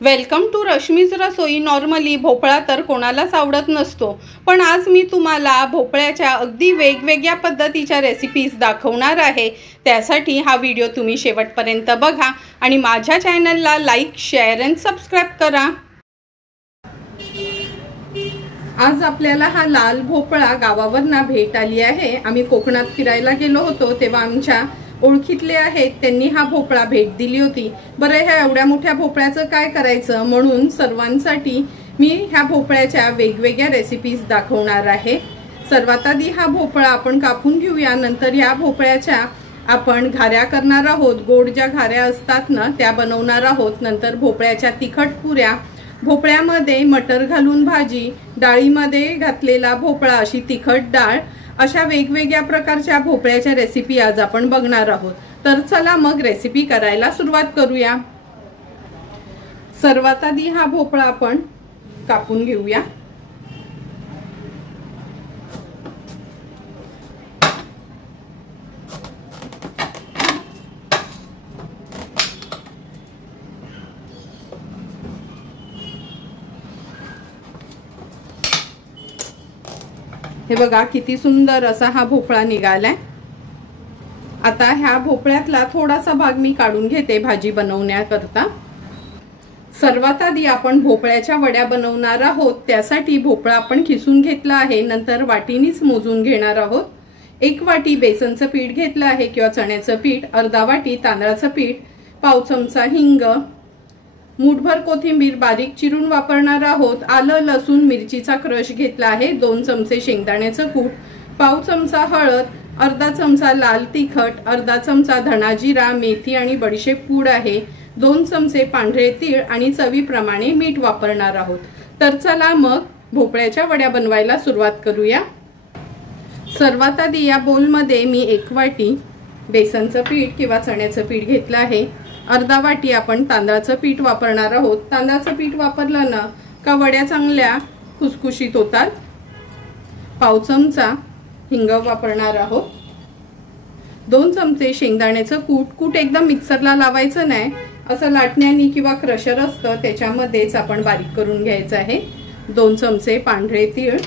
Welcome to Rashmi's Rasoi. Normally भोपळा तर कोणालाच आवडत नसतो, पण आज मी तुम्हाला भोपळ्याच्या अगदी वेगवेगळ्या पद्धतीच्या रेसिपीज दाखवणार आहे। त्यासाठी हा व्हिडिओ तुम्ही शेवटपर्यंत बघा आणि माझ्या चॅनलला लाईक, शेअर आणि सबस्क्राइब करा। आज आपल्याला हा लाल भोपळा गावावरनं भेट आली आहे। आम्ही कोकणात फिरायला गेलो होतो तेव्हा आमच्या ओळखीतले आहेत, त्यांनी हा भोपळा भेट दिली होती। बरं, ह्या एवढ्या मोठ्या भोपळ्याचं काय करायचं, म्हणून सर्वांसाठी मी ह्या भोपळ्याच्या वेगवेगळ्या रेसिपीज दाखवणार आहे। सर्वात आधी हा भोपळा आपण कापून घेऊया। नंतर ह्या भोपळ्याच्या आपण घाऱ्या करणार आहोत। गोड ज्या घाऱ्या असतात ना त्या बनवणार आहोत। नंतर भोपळ्याच्या तिखट पुऱ्या, भोपळ्यामध्ये मटर घालून भाजी, डाळीमध्ये घातलेला भोपळा अशी तिखट डाळ, अशा वेगवेगळ्या प्रकारच्या भोपळ्याच्या रेसिपी आज आपण बघणार आहोत। तर चला मग रेसिपी करायला सुरुवात करूया। सर्वात आधी हा भोपळा आपण कापून घेऊया। हे बघा किती सुंदर असा हा भोपळा निघालाय। आता ह्या भोपळ्यातला थोडासा भाग मी काढून घेते भाजी बनवण्याकरता। सर्वात आधी आपण भोपळ्याच्या वड्या बनवणार आहोत। त्यासाठी भोपळा आपण खिसून घेतला आहे, नंतर वाटीनीच मोजून घेणार आहोत। 1 वाटी बेसनचं पीठ घेतलं आहे किंवा चण्याचं पीठ, अर्धा वाटी तांदळाचं पीठ, पाव चमचा हिंग, मूठभर कोथिंबीर बारीक चिरून वापरणार आहोत। आलं, लसूण, मिरचीचा क्रश घेतला आहे, 2 चमचे शेंगदाण्याचं कूट, पाव चमचा हळद, अर्धा चमचा लाल तिखट, अर्धा चमचा धना जिरा, मेथी आणि बडीशेप पूड आहे, 2 चमचे पांढरे तीळ आणि चवीप्रमाणे मीठ वापरणार आहोत। तर चला मग भोपळ्याच्या वड्या बनवायला सुरुवात करूया। सर्वात आधी या बोलमध्ये मी 1 वाटी बेसनचं पीठ किंवा चण्याचं पीठ घेतलं आहे। अर्धा वाटी आपण तांदळाचं पीठ वापरणार आहोत। तांदळाचं पीठ वापरलं ना का वड्या चांगल्या खुसखुशीत होतात। पाव चमचा हिंग वापरणार आहोत, 2 चमचे शेंगदाण्याचं कूट एकदम मिक्सरला लावायचं नाही, असं लाटण्याने किंवा क्रशर असतं त्याच्यामध्येच आपण बारीक करून घ्यायचं आहे। 2 चमचे पांढरे तीळ,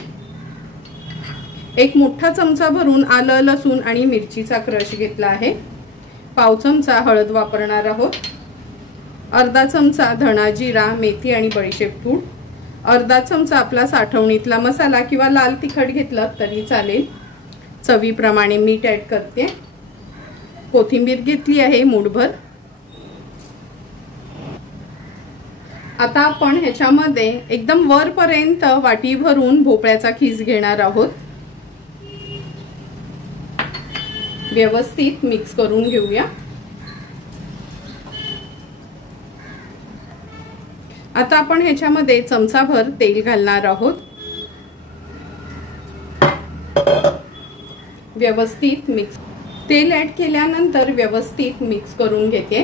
1 मोठा चमचा भरून आलं, लसूण आणि मिरचीचा क्रश घेतला आहे, पाव चमचा हळद वापरणार आहोत, अर्धा चमचा धना जिरा, मेथी आणि बडीशेप पूड, अर्धा चमचा आपला साठवणीतला मसाला किंवा लाल तिखट घेतलं तरी चालेल, चवीप्रमाणे मीठ ऍड करते, कोथिंबीर घेतली आहे मूठभर। आता आपण ह्याच्यामध्ये एकदम वरपर्यंत वाटी भरून भोपळ्याचा खीस घेणार आहोत। व्यवस्थित मिक्स करून घेऊया। आता आपण ह्याच्यामध्ये चमचाभर तेल घालणार आहोत। व्यवस्थित मिक्स, तेल ऍड केल्यानंतर व्यवस्थित मिक्स करून घेते।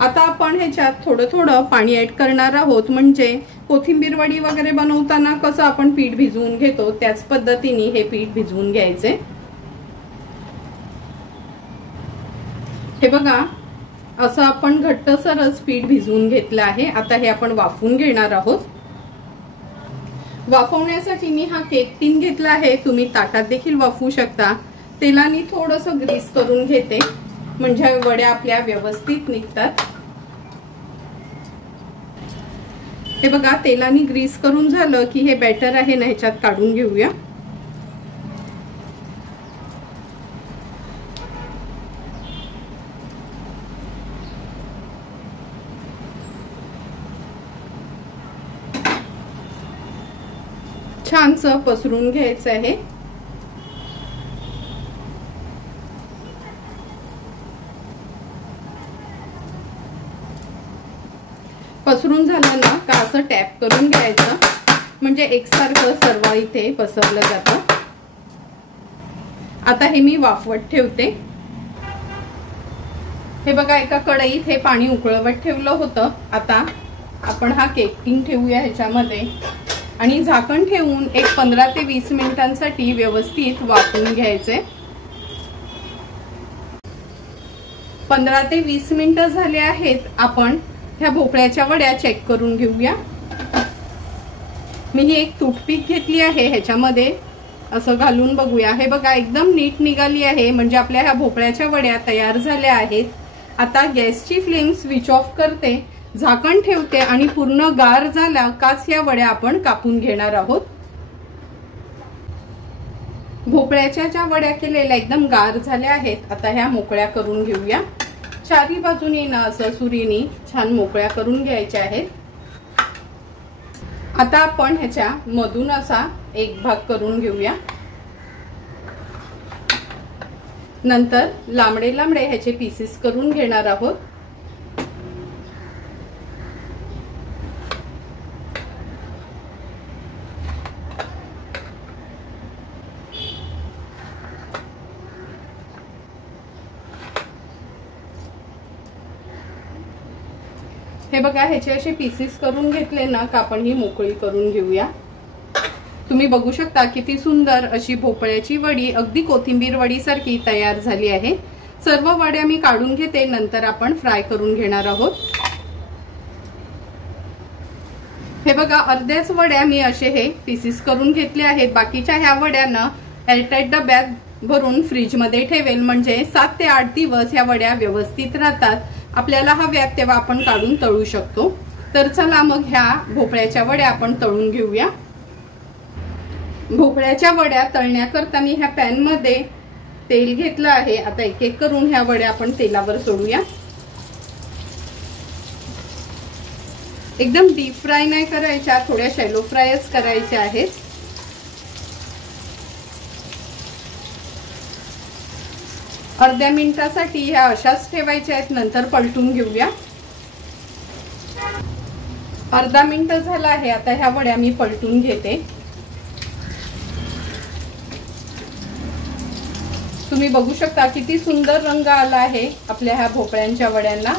आता आपण ह्याच्यात थोडं थोडं पाणी ऍड करणार आहोत, म्हणजे कोथिंबीर वडी वगैरे बनवताना कसं आपण पीठ भिजवून घेतो त्याच पद्धतीने हे पीठ भिजवून घ्यायचे। हे बघा असं आपण घट्टसरच पीठ भिजवून घेतलं आहे। आता हे आपण वाफवून घेणार आहोत। वाफवण्यासाठी मी हा केक टिन घेतला आहे, तुम्ही ताटात देखील वाफवू शकता। तेलाने थोडंसं ग्रीस करून घेते, म्हणजे वड्या आपल्या व्यवस्थित निघतात। हे बघा तेलाने ग्रीस करून झालं की हे बॅटर आहे ना ह्याच्यात काढून घेऊया। छानसं पसरून घ्यायचं आहे। पसरून झालं ना का असं टॅप करून घ्यायचं, म्हणजे एकसारखं सर्व इथे पसरलं जातं। आता हे मी वाफवत ठेवते। हे बघा एका कढईत हे पाणी उकळवत ठेवलं होतं। आता आपण हा केक टिन ठेवूया ह्याच्यामध्ये आणि झाकण ठेवून एक 15 ते 20 मिनिटांसाठी व्यवस्थित वाफवून घ्यायचे। 15 ते 20 मिनिटं झाले आहेत. आपण ह्या भोपळ्याच्या वड्या चेक करून घेऊया. मी ही एक टूथपिक घेतली आहे, ह्याच्यामध्ये असं घालून बघूया. हे बघा एकदम नीट निघाली आहे, म्हणजे आपल्या ह्या भोपळ्याच्या वड्या तयार झाल्या आहेत. आता गॅसची फ्लेम स्विच ऑफ करते, झाकण ठेवते आणि पूर्ण गार झाला काच या वड्या आपण कापून घेणार आहोत. भोपळ्याच्या ज्या वड्या केलेल्या एकदम गार झाल्या आहेत. आता ह्या मोकळ्या करून घेऊया. चारी बाजूनी ना असं सुरीनी छान मोकळ्या करून घ्यायच्या आहेत. आता आपण ह्याच्या मधून असा एक भाग करून घेऊया. नंतर लांबडे लांबडे ह्याचे पीसेस करून घेणार आहोत. हे बघा ह्याचे असे पीसेस करून घेतले ना का आपण ही मोकळी करून घेऊया. तुम्ही बघू शकता किती सुंदर अशी भोपळ्याची वडी अगदी कोथिंबीर वडी सारखी तयार झाली आहे. सर्व वड्या मी काढून घेते, नंतर आपण फ्राय करून घेणार आहोत. हे बघा अर्ध्याच वड्या मी असे हे पीसेस करून घेतले आहेत. बाकीच्या ह्या वड्यांना एअरटाईट डब्यात भरून फ्रीज मध्ये ठेवेल, म्हणजे 7 ते 8 दिवस ह्या वड्या व्यवस्थित राहतात. आपल्याला हव्यात तेव्हा आपण काढून तळू शकतो. तर चला मग ह्या भोपळ्याच्या वड्या आपण तळून घेऊया. भोपळ्याच्या वड्या तळण्याकरता मी ह्या पॅन मध्ये तेल घेतलं आहे. आता एक एक करून ह्या वड्या आपण तेलावर सोडूया. एकदम डीप फ्राय नाही करायच्या, थोड्या शॅलो फ्रायच करायच्या आहेत. अर्ध्या मिनिटासाठी ह्या अशाच ठेवायच्या आहेत, नंतर पलटून घेऊया. अर्धा मिनिट झाला आहे. आता ह्या वड्या मी पलटून घेते. तुम्ही बघू शकता किती सुंदर रंग आला आहे आपल्या ह्या भोपळ्यांच्या वड्यांना.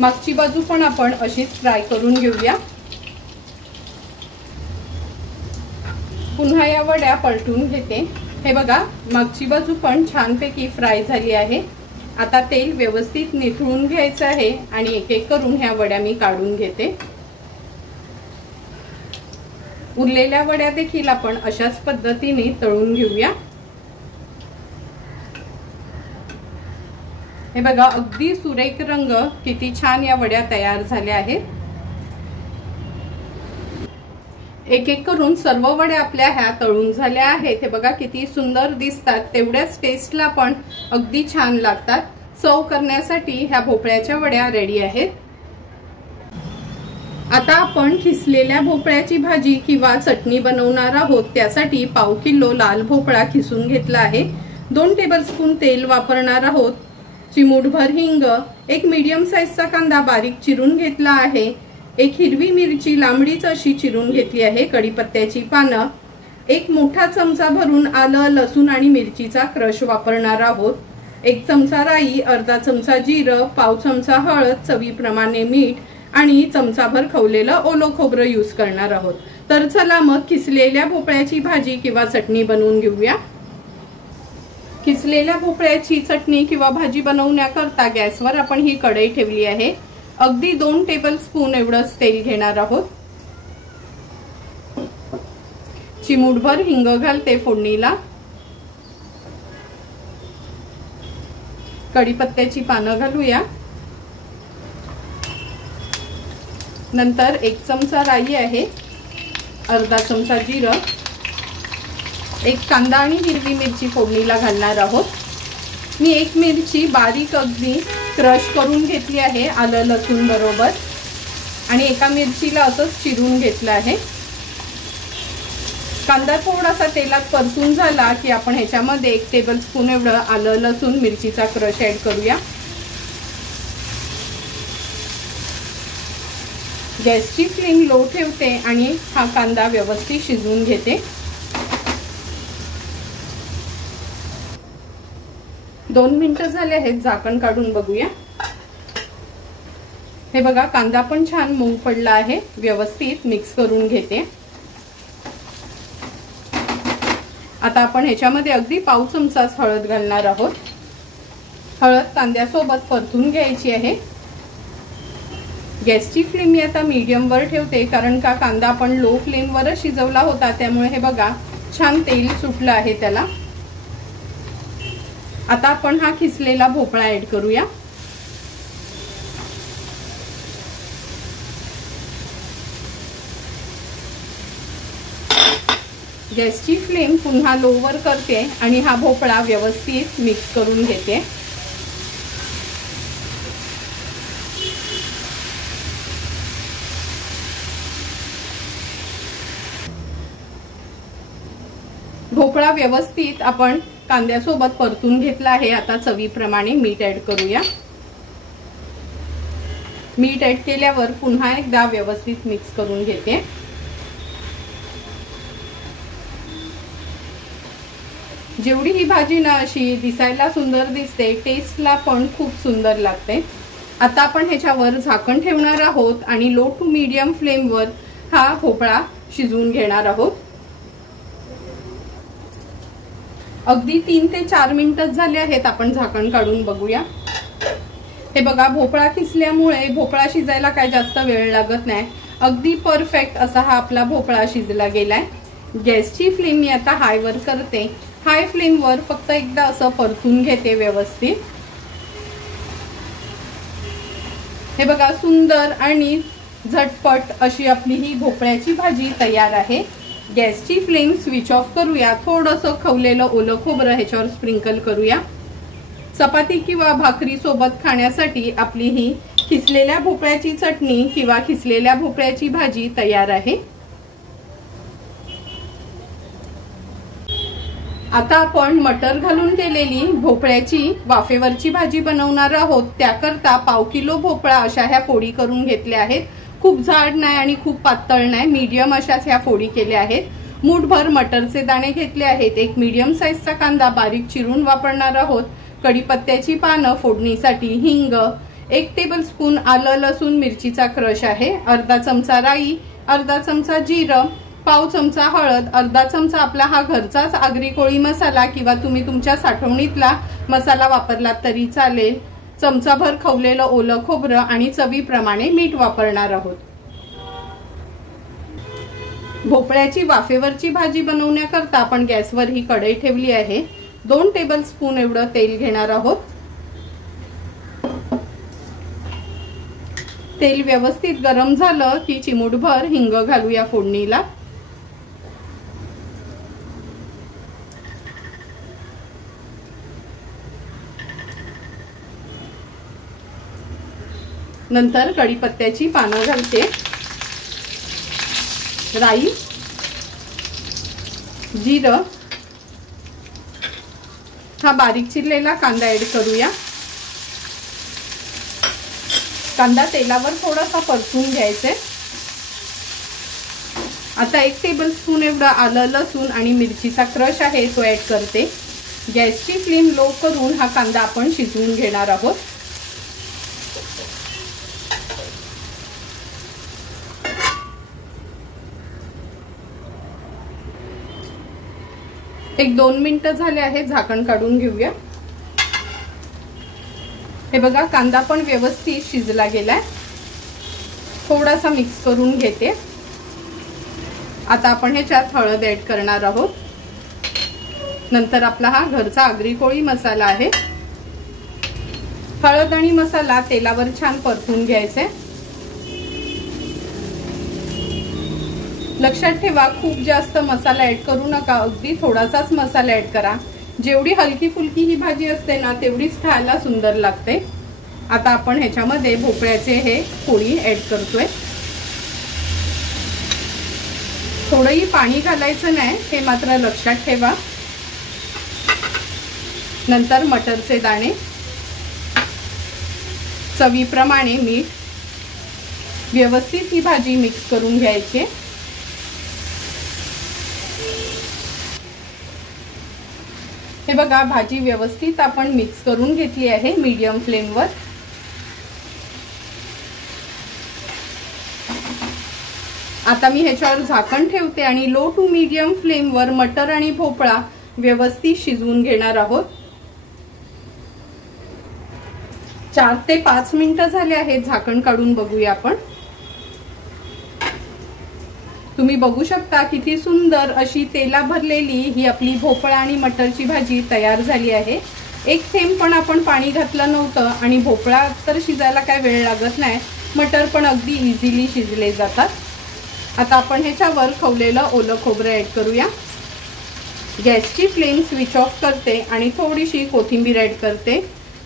मागची बाजू पण आपण अशीच फ्राय करून घेऊया. पुन्हा या वड्या पलटून घेते. हे बघा मागची बाजू पण छानपैकी फ्राय झाली आहे. आता तेल व्यवस्थित निथळून घ्यायचं आहे आणि एक एक करून ह्या वड्या मी काढून घेते. उरलेल्या वड्या देखील आपण अशाच पद्धतीने तळून घेऊया. हे बघा अगदी सुरेख रंग, किती छान या वड्या तयार झाल्या आहेत. एक एक करून सर्व वड्या आपल्या ह्या तळून झाल्या आहेत. हे बघा किती सुंदर दिसतात, तेवढ्याच टेस्टला पण अगदी छान लागतात. सर्व करण्यासाठी ह्या भोपळ्याच्या वड्या रेडी आहेत. आता आपण खिसलेल्या भोपळ्याची भाजी किंवा चटणी बनवणार आहोत. त्यासाठी पाव किलो लाल भोपळा खिसून घेतला आहे. 2 टेबलस्पून तेल वापरणार आहोत. चिमूटभर हिंग, एक मीडियम साईजचा कांदा बारीक चिरून घेतला आहे. एक हिरवी मिरची लांबडीच अशी चिरून घेतली आहे. कढीपत्त्याची पानं, एक मोठा चमचा भरून आलं, लसूण आणि मिरचीचा क्रश वापरणार आहोत. 1 चमचा राई, अर्धा चमचा जिरं, पाव चमचा हळद, चवीप्रमाणे मीठ आणि चमचाभर खवलेलं ओलं खोबरं यूज करणार आहोत. तर चला मग खिसलेल्या भोपळ्याची भाजी किंवा चटणी बनवून घेऊया. खिसलेल्या भोपळ्याची चटणी किंवा भाजी बनवण्याकरता गॅसवर आपण ही कढई ठेवली आहे. अगदी 2 टेबलस्पून एवढंच तेल घेणार आहोत. चिमूटभर हिंग घालते फोडणीला. कढीपत्त्याची पानं घालूया. नंतर 1 चमचा राई आहे, अर्धा चमचा जिरं, 1 कांदा आणि हिरवी मिरची फोडणीला घालणार आहोत. मी 1 मिरची बारीक अगदी क्रश करून घेतली आहे आलं लसूण बरोबर, आणि एका मिरचीला असंच चिरून घेतलं आहे. कांदा थोडासा तेलात परतून झाला की आपण ह्याच्यामध्ये 1 टेबलस्पून एवढं आलं लसूण मिरचीचा क्रश ऍड करूया. गॅसची फ्लेम लो ठेवते आणि हा कांदा व्यवस्थित शिजवून घेते. 2 मिनिटं झाले आहेत. झाकण काढून बघूया. हे बघा कांदा पण छान मऊ पडला आहे. व्यवस्थित मिक्स करून घेते. आता आपण ह्याच्यामध्ये अगदी पाव चमचाच हळद घालणार आहोत. हळद कांद्यासोबत परतून घ्यायची आहे। गॅसची फ्लेम मी आता मीडियम वर ठेवते, कारण का कांदा आपण लो फ्लेम वर शिजवला होता, त्यामुळे हे बघा छान तेल सुटलं आहे त्याला। आता आपण हा खिसलेला भोपळा ऍड करूया। गॅसची फ्लेम पुन्हा लो वर करते आणि हा भोपळा व्यवस्थित मिक्स करून घेते। भोपळा व्यवस्थित आपण कांद्यासोबत परतून घेतला आहे। आता चवीप्रमाणे मीठ ऍड करूया। मीठ ऍड केल्यावर पुन्हा एकदा व्यवस्थित मिक्स करून घेते। जेवढी ही भाजी ना अशी दिसायला सुंदर दिसते, टेस्टला पण खूप सुंदर लागते। आता आपण ह्याच्यावर झाकण ठेवणार आहोत आणि लो टू मीडियम फ्लेम वर हा भोपळा शिजवून घेणार आहोत। अगदी 3 ते 4 मिनिटं झाले आहेत। आपण झाकण काढून बघूया। हे बघा, भोपळा किसल्यामुळे भोपळा शिजायला काय जास्त वेळ लागत नाही। अगदी परफेक्ट असा हा आपला भोपळा शिजला गेलाय। गॅसची फ्लेम मी आता हाय वर करते। हाय फ्लेम वर फक्त एकदा असं परतून घेते व्यवस्थित। हे बघा, सुंदर आणि झटपट अशी आपली ही भोपळ्याची भाजी तयार आहे। गॅसची फ्लेम स्विच ऑफ करूया। थोडंसं खवलेलं ओलं खोबरं ह्याच्यावर स्प्रिंकल करूया। चपाती किंवा भाकरी सोबत खाण्यासाठी आपली ही खिसलेल्या भोपळ्याची चटणी किंवा खिसलेल्या भोपळ्याची भाजी तयार आहे। आता आपण मटर घालून केलेली भोपळ्याची वाफेवरची भाजी बनवणार आहोत। त्याकरता पाव किलो भोपळा अशा ह्या फोडी करून घेतल्या आहेत। खूप जाड नाही आणि खूप पातळ नाही, मीडियम अशाच ह्या फोडी केल्या आहेत। मूठभर मटरचे दाणे घेतले आहेत। एक मीडियम साईजचा कांदा बारीक चिरून वापरणार आहोत। कढीपत्त्याची पानं फोडणीसाठी, हिंग, 1 टेबलस्पून आलं लसूण मिरचीचा क्रश आहे, अर्धा चमचा राई, अर्धा चमचा जिरं, पाव चमचा हळद, अर्धा चमचा आपला हा घरचाच आगरी कोळी मसाला किंवा तुम्ही तुमच्या साठवणीतला मसाला वापरलात तरी चालेल, चमचाभर खवलेलं ओलं खोबरं आणि चवीप्रमाणे मीठ वापरणार आहोत। भोपळ्याची वाफेवरची भाजी बनवण्याकरता आपण गॅसवर ही कढई ठेवली आहे। 2 टेबलस्पून एवढं तेल घेणार आहोत। तेल व्यवस्थित गरम झालं की चिमूटभर हिंग घालूया फोडणीला। नंतर कढीपत्त्याची पानं घालते, राई, जिरं, हा बारीक चिरलेला कांदा ऍड करूया। कांदा तेलावर थोडासा परतून घ्यायचे। आता 1 टेबलस्पून एवढं आलं लसूण आणि मिरचीचा क्रश आहे तो ऍड करते। गॅसची फ्लेम लो करून हा कांदा आपण शिजवून घेणार आहोत। एक 2 मिनिटं झाले आहेत, झाकण काढून घेऊया। हे बघा, कांदा पण व्यवस्थित शिजला गेलाय। थोडासा मिक्स करून घेते। आता आपण ह्याच्यात हळद ऍड करणार आहोत। नंतर आपला हा घरचा आगरी कोळी मसाला आहे। हळद आणि मसाला तेलावर छान परतून घ्यायचे। लक्षात ठेवा, खूप जास्त मसाला ऍड करू नका, अगदी थोडासाच मसाला ऍड करा। जेवढी हलकी फुलकी ही भाजी असते ना, तेवढीच खायला सुंदर लागते। आता आपण ह्याच्यामध्ये भोपळ्याचे हे फोडी ऍड करतोय। थोडंही पाणी घालायचं नाही, हे मात्र लक्षात ठेवा। नंतर मटरचे दाणे, चवीप्रमाणे मीठ, व्यवस्थित ही भाजी मिक्स करून घ्यायची। हे बघा, भाजी व्यवस्थित आपण मिक्स करून घेतली आहे मीडियम फ्लेमवर। आता मी ह्याच्यावर झाकण ठेवते आणि लो टू मीडियम फ्लेमवर मटर आणि भोपळा व्यवस्थित शिजवून घेणार आहोत। 4 ते 5 मिनिटं झाले आहेत. झाकण काढून बघूया आपण. तुम्ही बघू शकता किती सुंदर अशी तेला भरलेली ही आपली भोपळा आणि मटरची भाजी तयार झाली आहे. एक थेंब पण आपण पाणी घातलं नव्हतं आणि भोपळा तर शिजायला काय वेळ लागत नाही. मटर पण अगदी इझिली शिजले जातात. आता आपण ह्याच्यावर खवलेलं ओलं खोबरं ॲड करूया. गॅसची फ्लेम स्विच ऑफ करते आणि थोडीशी कोथिंबीर ॲड करते.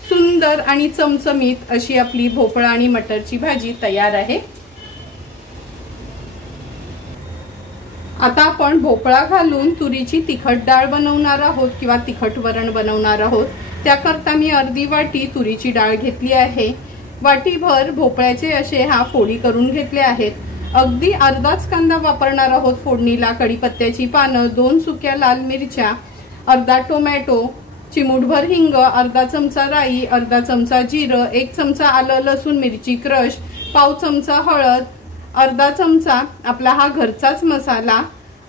सुंदर आणि चमचमीत अशी आपली भोपळा आणि मटरची भाजी तयार आहे. आता आपण भोपळा घालून तुरीची तिखट डाळ बनवणार आहोत किंवा तिखट वरण बनवणार आहोत. त्याकरता मी अर्धी वाटी तुरीची डाळ घेतली आहे. वाटीभर भोपळ्याचे असे फोडी करून घेतले आहेत. अगदी अर्धाच कांदा वापरणार आहोत फोडणीला. कढीपत्त्याची पानं, 2 सुक्या लाल मिरच्या, अर्धा टोमॅटो, चिमूटभर हिंग, अर्धा चमचा राई, अर्धा चमचा जिरं, 1 चमचा आलं लसूण मिरची क्रश, पाव चमचा हळद, अर्धा चमचा आपला हा घरचाच मसाला,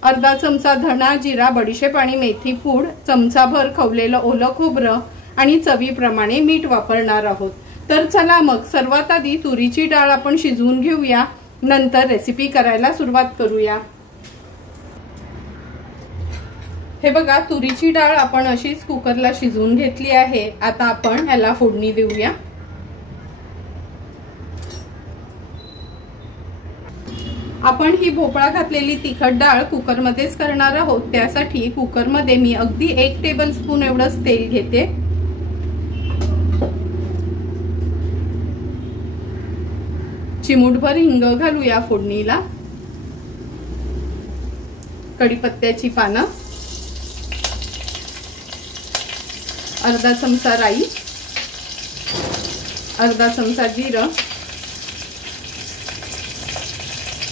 अर्धा चमचा धणा जिरा बडीशेप आणि मेथी पूड, चमचाभर खवलेलं ओलं खोबरं आणि चवीप्रमाणे मीठ वापरणार आहोत. तर चला मग सर्वात आधी तुरीची डाळ आपण शिजवून घेऊया. नंतर रेसिपी करायला सुरुवात करूया. हे बघा, तुरीची डाळ आपण अशीच कुकरला शिजवून घेतली आहे. आता आपण ह्याला फोडणी देऊया. आपण ही भोपळा घातलेली तिखट डाळ कुकरमध्येच करणार आहोत. त्यासाठी कुकरमध्ये मी अगदी 1 टेबलस्पून एवढंच तेल घेते. चिमूटभर हिंग घालूया फोडणीला. कढीपत्त्याची पानं, अर्धा चमचा राई, अर्धा चमचा जिरं,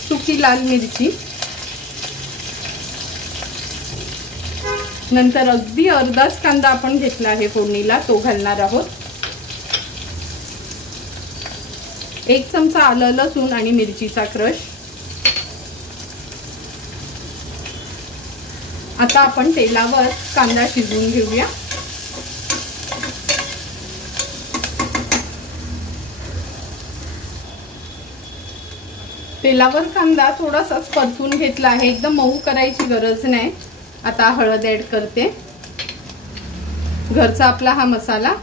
सुकी लाल मिरची, नंतर अगदी अर्धाच कांदा आपण घेतला आहे फोडणीला, तो घालणार आहोत. 1 चमचा आलं लसूण आणि मिरचीचा क्रश. आता आपण तेलावर कांदा शिजवून घेऊया. तेलावर कांदा थोडासाच परतून घेतला आहे. एकदम मऊ करायची गरज नाही. आता हळद ऍड करते. घरचा आपला हा मसाला,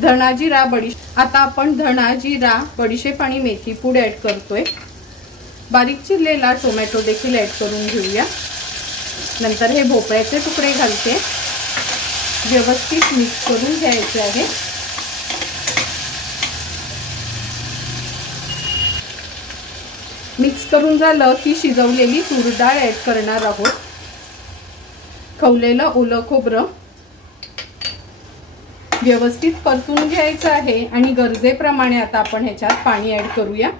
धणा जिरा बडीशेप. आता आपण धणा जिरा बडीशेप आणि मेथी पूड ऍड करतोय. बारीक चिरलेला टोमॅटो देखील ऍड करून घेऊया. नंतर हे भोपळ्याचे तुकडे घालते. व्यवस्थित मिक्स करून घ्यायचे आहे. मिक्स करून झालं की शिजवलेली तूर डाळ ऍड करणार आहोत. खवलेलं ओलं खोबरं व्यवस्थित परतून घ्यायचं आहे आणि गरजेप्रमाणे आता आपण ह्याच्यात पाणी ऍड करूया.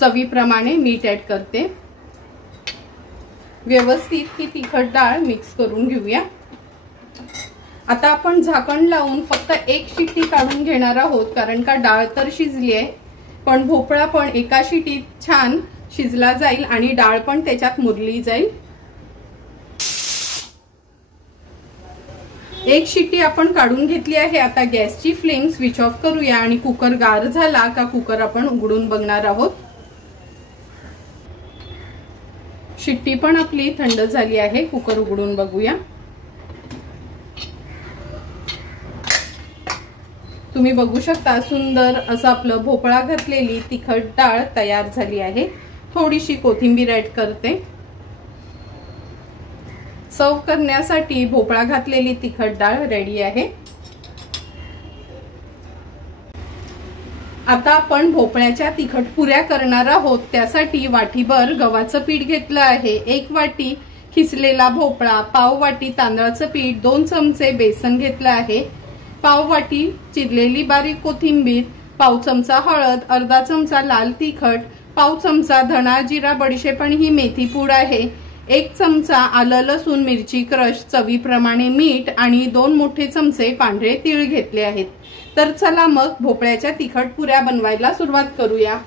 चवीप्रमाणे मीठ ऍड करते. व्यवस्थित ही तिखट डाळ मिक्स करून घेऊया. आता आपण झाकण लावून फक्त 1 शिट्टी काढून घेणार आहोत. कारण का डाळ तर शिजली आहे, पण भोपळा पण एका शिट्टीत छान शिजला जाईल आणि डाळ पण त्याच्यात मुरली जाईल. 1 शिट्टी आपण काढून घेतली आहे. आता गॅसची फ्लेम स्विच ऑफ करूया आणि कुकर गार झाला का कुकर आपण उघडून बघणार आहोत. शिट्टी पण आपली थंड झाली आहे. कुकर उघडून बघूया. तुम्ही बघू शकता सुंदर असं आपलं भोपळा घातलेली तिखट डाळ तयार झाली आहे. थोडीशी कोथिंबीर ऍड करते. सर्व करण्यासाठी भोपळा घातलेली तिखट डाळ रेडी आहे. आता आपण भोपळ्याच्या तिखट पुऱ्या करणार आहोत. त्यासाठी वाटीभर गव्हाचं पीठ घेतलं आहे. 1 वाटी खिसलेला भोपळा, पाव वाटी तांदळाचं पीठ, 2 चमचे बेसन घेतलं आहे, पाव वाटी चिरलेली बारीक कोथिंबीर, पाव चमचा हळद, अर्धा चमचा लाल तिखट, पाव चमचा धणा जिरा बडीशेप आणि ही मेथी पूड आहे, 1 चमचा आलं लसूण मिरची क्रश, चवीप्रमाणे मीठ आणि 2 मोठे चमचे पांढरे तीळ घेतले आहेत. तर चला मग भोपळ्याच्या तिखट पुऱ्या बनवायला सुरुवात करूया.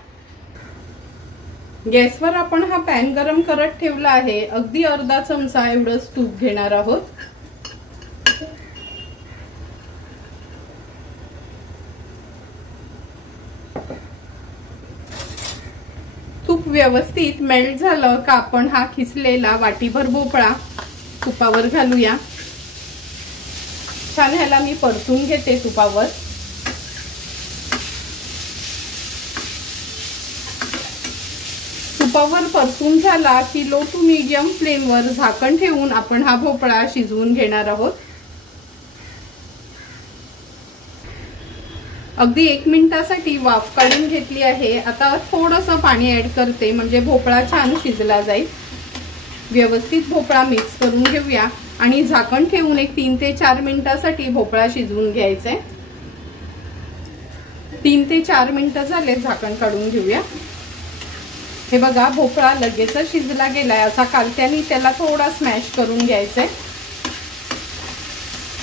गॅसवर आपण हा पॅन गरम करत ठेवला आहे। अगदी अर्धा चमचा एवढंच तूप घेणार आहोत। तूप व्यवस्थित मेल्ट झालं का आपण हा खिसलेला वाटीभर भोपळा तुपावर घालूया। छान ह्याला मी परतून घेते तुपावर। तुपावर परतून झाला की लो टू मीडियम फ्लेमवर झाकण ठेवून आपण हा भोपळा शिजवून घेणार आहोत। अगदी 1 मिनिटासाठी वाफ काढून घेतली आहे। आता थोडंसं पाणी ऍड करते म्हणजे भोपळा छान शिजला जाईल। व्यवस्थित भोपळा मिक्स करून घेऊया आणि झाकण ठेवून एक 3 ते 4 मिनिटासाठी भोपळा शिजवून घ्यायचा आहे। 3 ते 4 मिनिटं झाले, झाकण काढून घेऊया। हे बघा भोपळा लगेच शिजला गेलाय। असा कालत्याने त्याला थोडा स्मॅश करून घ्यायचा आहे।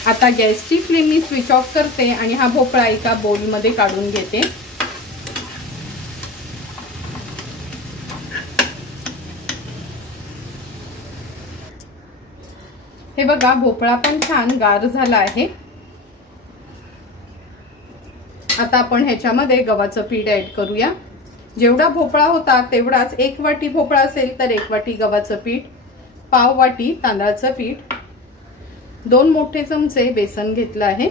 आता गॅसची फ्लेम मी स्विच ऑफ करते आणि हा भोपळा एका बोलमध्ये काढून घेते। हे बघा भोपळा पण छान गार झाला आहे। आता आपण ह्याच्यामध्ये गव्हाचं पीठ ऍड करूया। जेवढा भोपळा होता तेवढाच 1 वाटी भोपळा असेल तर 1 वाटी गव्हाचं पीठ, पाव वाटी तांदळाचं पीठ, 2 मोठे चमचे बेसन घेतलं आहे,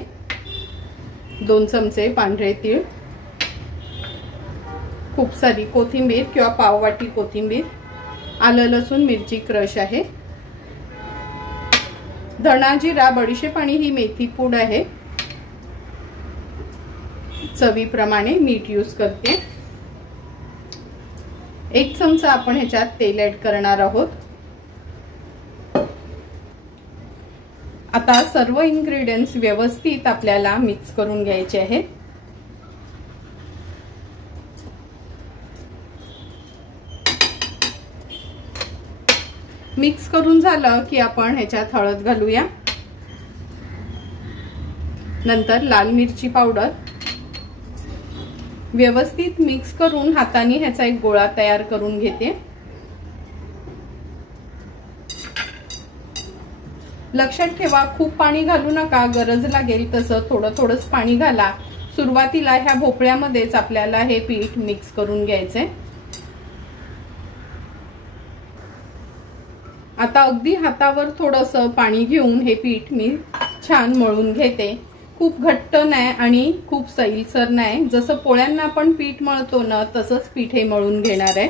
2 चमचे पांढरे तीळ, खूप सारी कोथिंबीर किंवा पाव वाटी कोथिंबीर, आलं लसूण मिरची क्रश आहे, धणा जिरा बडीशेप आणि ही मेथी पूड आहे, चवीप्रमाणे मीठ यूज करते। 1 चमचा आपण ह्याच्यात तेल ऍड करणार आहोत। आता सर्व इन्ग्रेडियंट्स व्यवस्थित आपल्याला मिक्स करून घ्यायचे आहेत। मिक्स करून झालं की आपण ह्याच्यात हळद घालूया, नंतर लाल मिरची पावडर। व्यवस्थित मिक्स करून हाताने ह्याचा एक गोळा तयार करून घेते। लक्षात ठेवा खूप पाणी घालू नका, गरज लागेल तसं थोडं थोडंच पाणी घाला। सुरुवातीला ह्या भोपळ्यामध्येच आपल्याला हे पीठ मिक्स करून घ्यायचंय। आता अगदी हातावर थोडंसं पाणी घेऊन हे पीठ मी छान मळून घेते। खूप घट्ट नाही आणि खूप सैलसर नाही, जसं पोळ्यांना आपण पीठ मळतो ना तसंच पीठ हे मळून घेणार आहे।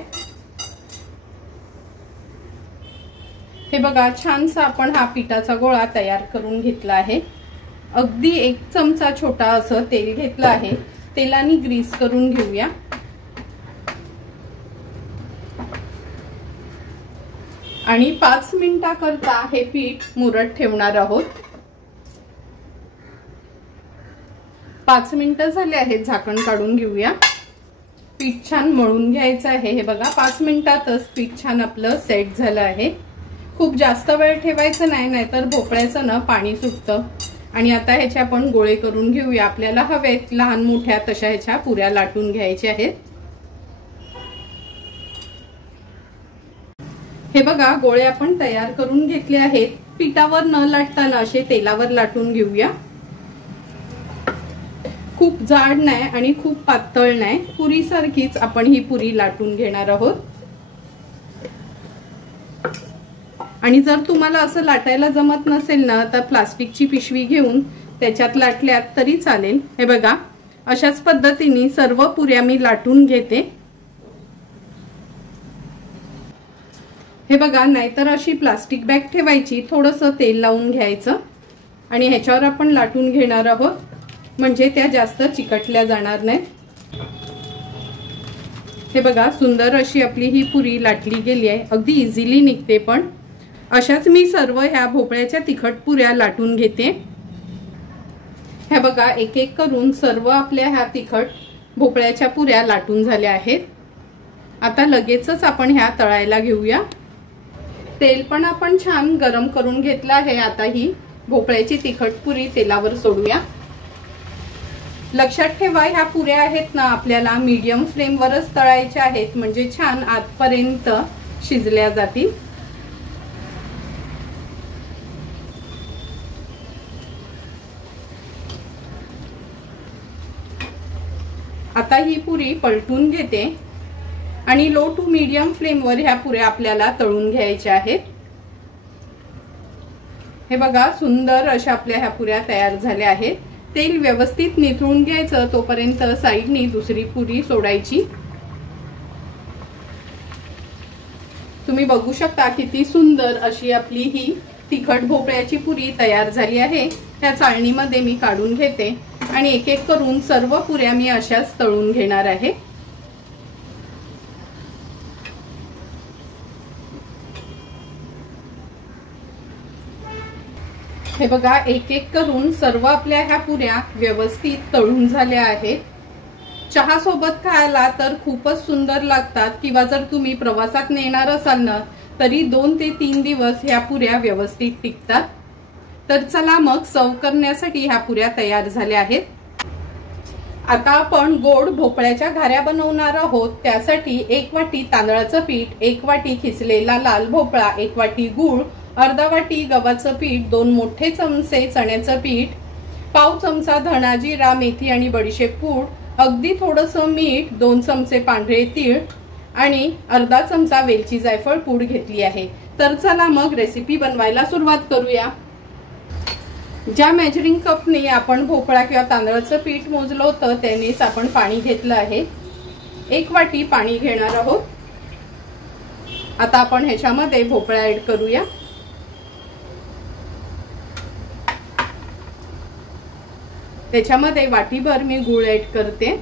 हे बघा छानसा आपण हा पिठाचा गोळा तयार करून घेतला आहे। अगदी 1 चमचा छोटा असं तेल घेतलं आहे, तेलाने ग्रीस करून घेऊया। आणि 5 मिनिटाकरता हे पीठ मुरत ठेवणार आहोत। 5 मिनिटं झाले आहेत, झाकण काढून घेऊया। पीठ छान मळून घ्यायचं आहे। हे बघा 5 मिनिटातच पीठ छान आपलं सेट झालं आहे। खूप जास्त वेळ ठेवायचं नाही, नाहीतर भोपळ्याचं ना पाणी सुटतं। आणि आता ह्याचे आपण गोळे करून घेऊया। आपल्याला हवेत लहान मोठ्या तशा ह्याच्या पुऱ्या लाटून घ्यायच्या आहेत। हे बघा गोळे आपण तयार करून घेतले आहेत। पिठावर न लाटताना असे तेलावर लाटून घेऊया। खूप जाड नाही आणि खूप पातळ नाही, पुरी सारखीच आपण ही पुरी लाटून घेणार आहोत। आणि जर तुम्हाला असं लाटायला जमत नसेल ना तर प्लास्टिकची पिशवी घेऊन त्याच्यात लाटल्यात तरी चालेल। हे बघा अशाच पद्धतीने सर्व पुऱ्या मी लाटून घेते। हे बघा नाहीतर अशी प्लास्टिक बॅग ठेवायची, थोडंसं तेल लावून घ्यायचं आणि ह्याच्यावर आपण लाटून घेणार आहोत, म्हणजे त्या जास्त चिकटल्या जाणार नाहीत। हे बघा सुंदर अशी आपली ही पुरी लाटली गेली आहे, अगदी इझिली निघते पण। अशाच मी सर्व ह्या भोपळ्याच्या तिखट पुऱ्या लाटून घेते। हे बघा एक एक करून सर्व आपल्या ह्या तिखट भोपळ्याच्या पुऱ्या लाटून झाल्या आहेत। आता लगेचच आपण ह्या तळायला घेऊया। तेल पण आपण छान गरम करून घेतलं आहे। आता ही भोपळ्याची तिखट पुरी तेलावर सोडूया। लक्षात ठेवा ह्या पुऱ्या आहेत ना आपल्याला मीडियम फ्लेमवरच तळायच्या आहेत, म्हणजे छान आतपर्यंत शिजल्या जातील। आता ही पुरी पलटून घेते आणि लो टू मीडियम फ्लेमवर ह्या पुऱ्या आपल्याला तळून घ्यायच्या आहेत। हे बघा सुंदर अशा आपल्या ह्या पुऱ्या तयार झाल्या आहेत। तेल व्यवस्थित निथळून घ्यायचं, तोपर्यंत साइडनी दुसरी पुरी सोडायची। तुम्ही बघू शकता किती सुंदर अशी आपली ही तिखट भोपळ्याची पुरी तयार झाली आहे। त्या चाळणीमध्ये मी काढून घेते आणि एक एक करून सर्व पुऱ्या मी अशाच तळून घेणार आहे। हे बघा एक एक करून सर्व आपल्या ह्या पुऱ्या व्यवस्थित तळून झाल्या आहेत। चहा सोबत खायला तर खूपच सुंदर लागतात, किंवा जर तुम्ही प्रवासात नेणार असाल ना तरी 2 ते 3 दिवस ह्या पुऱ्या व्यवस्थित टिकतात। तर चला मग सर्व करण्यासाठी ह्या पुऱ्या तयार झाल्या आहेत। आता आपण गोड भोपळ्याच्या घाऱ्या बनवणार आहोत। त्यासाठी 1 वाटी तांदळाचं पीठ, 1 वाटी खिसलेला लाल भोपळा, 1 वाटी गूळ, अर्धा वाटी गव्हाचं पीठ, 2 मोठे चमचे चण्याचं पीठ, पाव चमचा धणा जिरा मेथी आणि बडीशेप पूड, अगदी थोडंसं मीठ, 2 चमचे पांढरे तीळ आणि अर्धा चमचा वेलची जायफळ पूड घेतली आहे। तर चला मग रेसिपी बनवायला सुरुवात करूया। ज्या मेजरिंग कपने आपण भोपळा किंवा तांदळाचं पीठ मोजलं होतं त्यानेच आपण पाणी घेतलं आहे। 1 वाटी पाणी घेणार आहोत। आता आपण ह्याच्यामध्ये भोपळा ऍड करूया। त्याच्यामध्ये वाटीभर मी गूळ ऍड करते।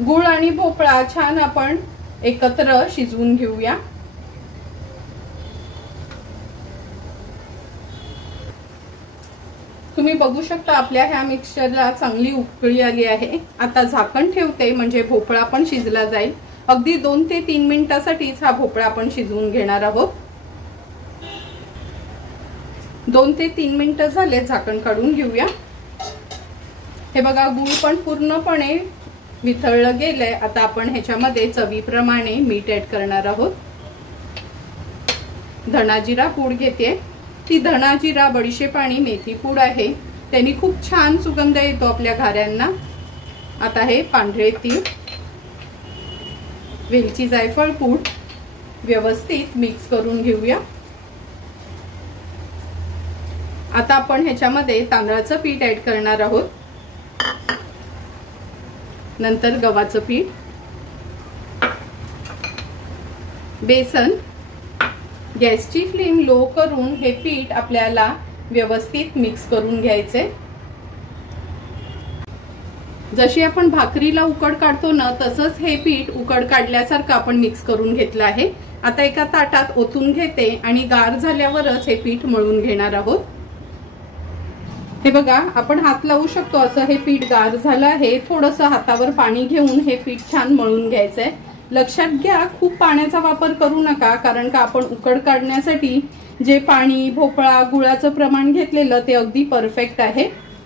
गूळ आणि भोपळा छान आपण एकत्र शिजवून घेऊया। तुम्ही बघू शकता आपल्या ह्या मिक्सचरला चांगली उकळी आली आहे। आता झाकण ठेवते म्हणजे भोपळा पण शिजला जाईल। अगदी 2 ते 3 मिनिटांसाठीच हा भोपळा आपण शिजवून घेणार आहोत। 2 ते 3 मिनिटं झाले, झाकण काढून घेऊया। हे बघा गूळ पण पूर्णपणे वितळलं गेलंय। आता आपण ह्याच्यामध्ये चवीप्रमाणे मीठ ऍड करणार आहोत। धणा जिरा पूड घेते, ती धणा जिरा बडीशेप आणि मेथी पूड आहे, त्यांनी खूप छान सुगंध येतो आपल्या घाऱ्यांना। आता हे पांढरे तीळ, वेलची जायफळ पूड व्यवस्थित मिक्स करून घेऊया। आता आपण ह्याच्यामध्ये तांदळाचं पीठ ऍड करणार आहोत, नंतर गव्हाचं पीठ, बेसन। गॅसची फ्लेम लो करून हे पीठ आपल्याला व्यवस्थित मिक्स करून घ्यायचे। जशी आपण भाकरीला उकड काढतो ना तसंच हे पीठ उकड काढल्यासारखं आपण मिक्स करून घेतलं आहे। आता एका ताटात ओतून घेते आणि गार झाल्यावरच हे पीठ मळून घेणार आहोत। हे बघा आपण हात लावू शकतो असं हे पीठ गार झालं आहे। थोडंसं हातावर पाणी घेऊन हे पीठ छान मळून घ्यायचंय। लक्षात घ्या खूप पाण्याचा वापर करू नका, कारण का आपण उकड काढण्यासाठी जे पाणी भोपळा गुळाचं प्रमाण घेतलेलं ते अगदी परफेक्ट आहे।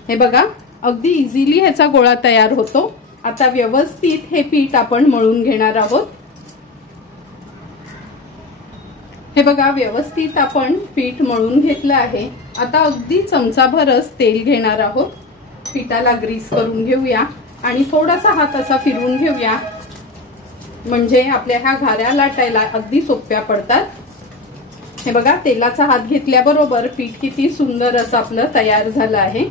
हे बघा अगदी इझिली ह्याचा गोळा तयार होतो। आता व्यवस्थित हे पीठ आपण मळून घेणार आहोत। हे बघा व्यवस्थित आपण पीठ मळून घेतलं आहे। आता अगदी चमचाभरच तेल घेणार आहोत, पिठाला ग्रीस करून घेऊया आणि थोडासा हात असा फिरवून घेऊया, म्हणजे आपल्या ह्या घाऱ्या लाटायला अगदी सोप्या पडतात। हे बघा तेलाचा हात घेतल्याबरोबर पीठ किती सुंदर असं आपलं तयार झालं आहे।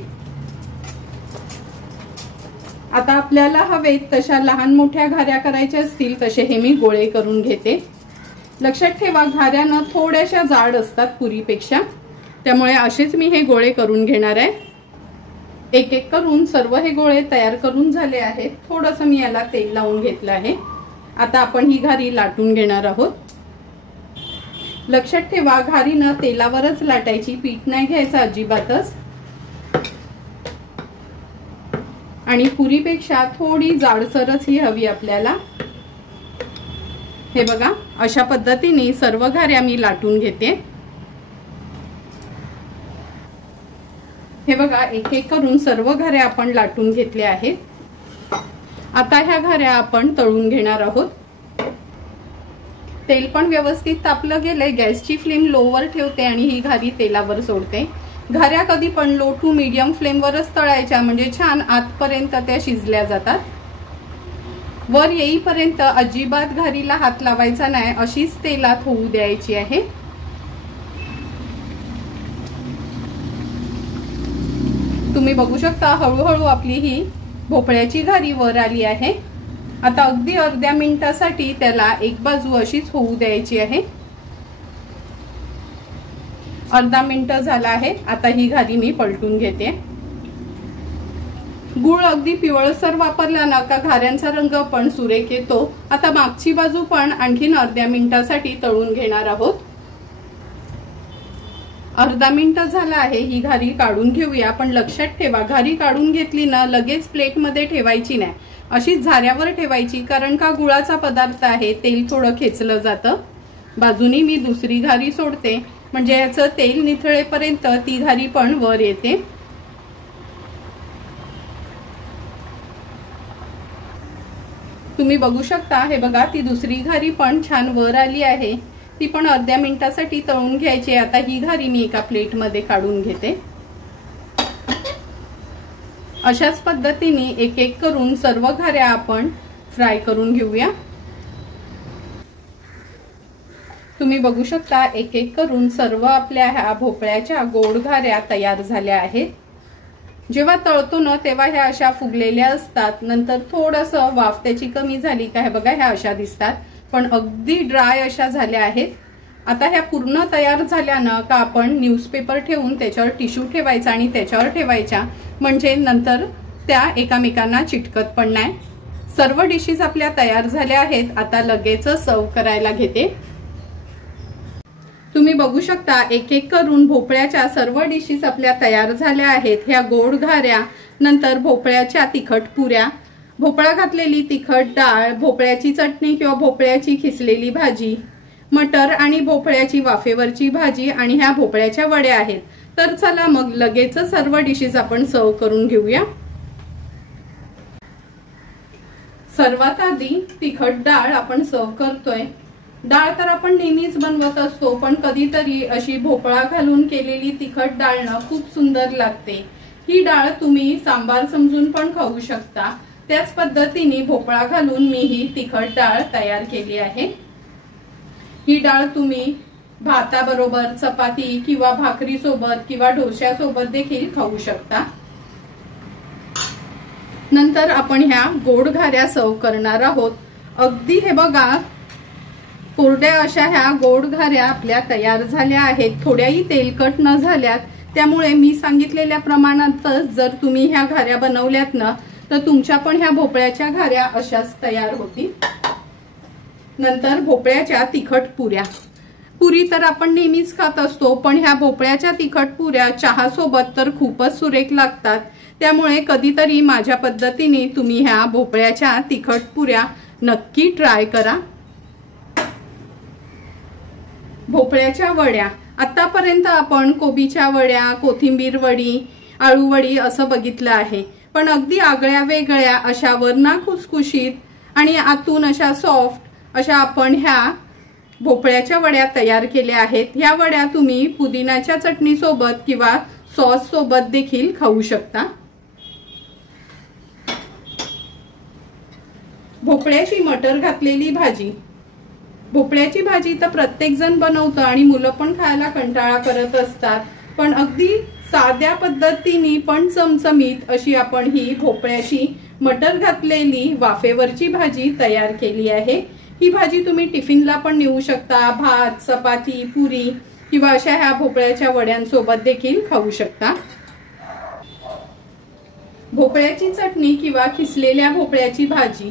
आता आपल्याला हवेत तशा लहान मोठ्या घाऱ्या करायच्या असतील तसे हे मी गोळे करून घेते। लक्षात ठेवा घाऱ्यानं थोड्याशा जाड असतात पुरीपेक्षा, त्यामुळे असेच मी हे गोळे करून घेणार आहे। एक एक करून सर्व हे गोळे तयार करून झाले आहेत। थोडंसं मी याला तेल लावून घेतलं आहे। आता आपण ही घारी लाटून घेणार आहोत। लक्षात ठेवा घारीनं तेलावरच लाटायची, पीठ नाही घ्यायचं अजिबातच। आणि पुरीपेक्षा थोडी जाडसरच ही हवी आपल्याला। हे बघा अशा पद्धतीने सर्व घाऱ्या मी लाटून घेते। हे बघा, एक एक करून सर्व घाऱ्या आपण लाटून घेतल्या आहेत। आता ह्या घाऱ्या आपण तळून घेणार आहोत। तेल पण व्यवस्थित तापलं गेलंय। गॅसची फ्लेम लोवर ठेवते आणि ही घारी तेलावर सोडते। घाऱ्या कधी पण लो टू मीडियम फ्लेम वरच तळायच्या, म्हणजे छान आतपर्यंत त्या शिजल्या जातात। वर येईपर्यंत अजिबात घारीला हात लावायचा नाही, अशीच तेलात होऊ द्यायची आहे। तुम्ही बघू शकता हळूहळू आपली ही भोपळ्याची घारी वर आली आहे। आता अगदी अर्ध्या मिनिटासाठी त्याला एक बाजू अशीच होऊ द्यायची आहे। अर्धा मिनिट झाला आहे। आता ही घारी मी पलटून घेते। गुळ अगदी पिवळसर वापरला ना का घाऱ्यांचा रंग पण सुरेख येतो। आता मागची बाजू पण आणखीन अर्ध्या मिनिटासाठी तळून घेणार आहोत। अर्धा मिनिट झाला आहे। ही घारी काढून घेऊया। पण लक्षात ठेवा, घारी काढून घेतली ना लगेच प्लेट मध्ये ठेवायची नाही, अशीच झाऱ्यावर ठेवायची, कारण का गुळाचा पदार्थ आहे, तेल थोडं खेचलं जातं। बाजूनी मी दुसरी घारी सोडते, म्हणजे याचं तेल निथळेपर्यंत ती घारी पण वर येते। तुम्ही बघू शकता, हे बघा, ती दुसरी घारी पण छान वर आली आहे। ती पण अर्ध्या मिनिटासाठी तळून घ्यायची। आता ही घारी मी एका प्लेट मध्ये काढून घेते। अशाच पद्धतीने एक एक करून सर्व घाऱ्या आपण फ्राय करून घेऊया। तुम्ही बघू शकता, एक एक करून सर्व आपल्या ह्या भोपळ्याच्या गोड घाऱ्या तयार झाल्या आहेत। जेव्हा तळतो ना तेव्हा ह्या अशा फुगलेल्या असतात, नंतर थोडंसं वाफ त्याची कमी झाली का हे बघा ह्या अशा दिसतात, पण अगदी ड्राय अशा झाल्या आहेत। आता ह्या पूर्ण तयार झाल्या ना का आपण न्यूजपेपर ठेवून त्याच्यावर टिश्यू ठेवायचा आणि त्याच्यावर ठेवायच्या, म्हणजे नंतर त्या एकामेकांना चिटकत पण नाही। सर्व डिशेस आपल्या तयार झाल्या आहेत। आता लगेच सर्व करायला घेते। तुम्ही बघू शकता, एक एक करून भोपळ्याच्या सर्व डिशेस आपल्या तयार झाल्या आहेत। ह्या गोड घाऱ्या, नंतर भोपळ्याच्या तिखट पुऱ्या, भोपळा घातलेली तिखट डाळ, भोपळ्याची चटणी किंवा भोपळ्याची खिसलेली भाजी, मटर आणि भोपळ्याची वाफेवरची भाजी आणि ह्या भोपळ्याच्या वड्या आहेत। तर चला मग लगेच सर्व डिशेस आपण सर्व करून घेऊया। सर्वात आधी तिखट डाळ आपण सर्व करतोय। डाळ तर आपण नेहमीच बनवत असतो, पण कधीतरी अशी भोपळा घालून केलेली तिखट डाळ ना खूप सुंदर लागते। ही डाळ तुम्ही सांबार समजून पण खाऊ शकता। त्याच पद्धतीने भोपळा घालून मी ही तिखट डाळ तयार केली आहे। ही डाळ तुम्ही भाताबरोबर, चपाती किंवा भाकरी सोबत किंवा डोश्यासोबत देखील खाऊ शकता। नंतर आपण ह्या गोड घाऱ्या सर्व करणार आहोत। अगदी हे बघा, कोरड्या अशा ह्या गोड घाऱ्या आपल्या तयार झाल्या आहेत। थोड्याही तेलकट न झाल्यात, त्यामुळे मी सांगितलेल्या प्रमाणातच जर तुम्ही ह्या घाऱ्या बनवल्यात ना तर तुमच्या पण ह्या भोपळ्याच्या घाऱ्या अशाच तयार होतील। नंतर भोपळ्याच्या तिखट पुऱ्या। पुरी तर आपण नेहमीच खात असतो, पण ह्या भोपळ्याच्या तिखट पुऱ्या चहा सोबत तर खूपच सुरेख लागतात। त्यामुळे कधीतरी माझ्या पद्धतीने तुम्ही ह्या भोपळ्याच्या तिखट पुऱ्या नक्की ट्राय करा। भोपळ्याच्या वड्या, आतापर्यंत आपण कोबीच्या वड्या, कोथिंबीर वडी, आळू वडी असं बघितलं आहे, पण अगदी आगळ्या वेगळ्या अशा वरना खुसखुशीत आणि आतून अशा सॉफ्ट अशा आपण ह्या भोपळ्याच्या वड्या तयार केल्या आहेत। ह्या वड्या तुम्ही पुदिनाच्या चटणी सोबत किंवा सॉस सोबत देखील खाऊ शकता। भोपळ्याची मटर घातलेली भाजी। भोपळ्याची भाजी तर प्रत्येक जण बनवतं आणि मुलं पण खायला कंटाळा करत असतात, पण अगदी साध्या पद्धतीने पण चमचमीत अशी आपण ही भोपळ्याची मटर घातलेली वाफेवरची भाजी तयार केली आहे। ही भाजी तुम्ही टिफिनला पण नेऊ शकता, भात, चपाती, पुरी किंवा अशा ह्या भोपळ्याच्या वड्यांसोबत देखील खाऊ शकता। भोपळ्याची चटणी किंवा खिसलेल्या भोपळ्याची भाजी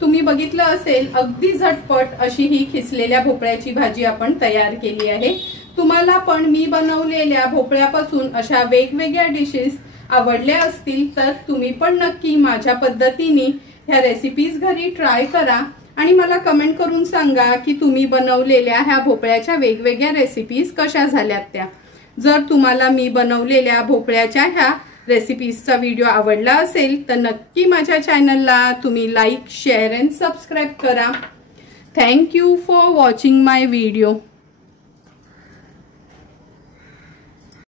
तुम्ही बघितलं असेल, अगदी झटपट अशी ही खिसलेल्या भोपळ्याची भाजी आपण तयार केली आहे। तुम्हाला पण मी बनवलेल्या भोपळ्यापासून अशा वेगवेगळ्या डिशेस आवडल्या असतील तर तुम्ही पण नक्की माझ्या पद्धतीने ह्या रेसिपीज घरी ट्राय करा आणि मला कमेंट करून सांगा की तुम्ही बनवलेल्या ह्या भोपळ्याच्या वेगवेगळ्या रेसिपीज कशा झाल्यात त्या। जर तुम्हाला मी बनवलेल्या भोपळ्याच्या ह्या रेसिपीजचा व्हिडिओ आवडला असेल तर नक्की माझ्या चॅनलला तुम्ही लाईक, शेअर अँड सबस्क्राईब करा. Thank you for watching my video.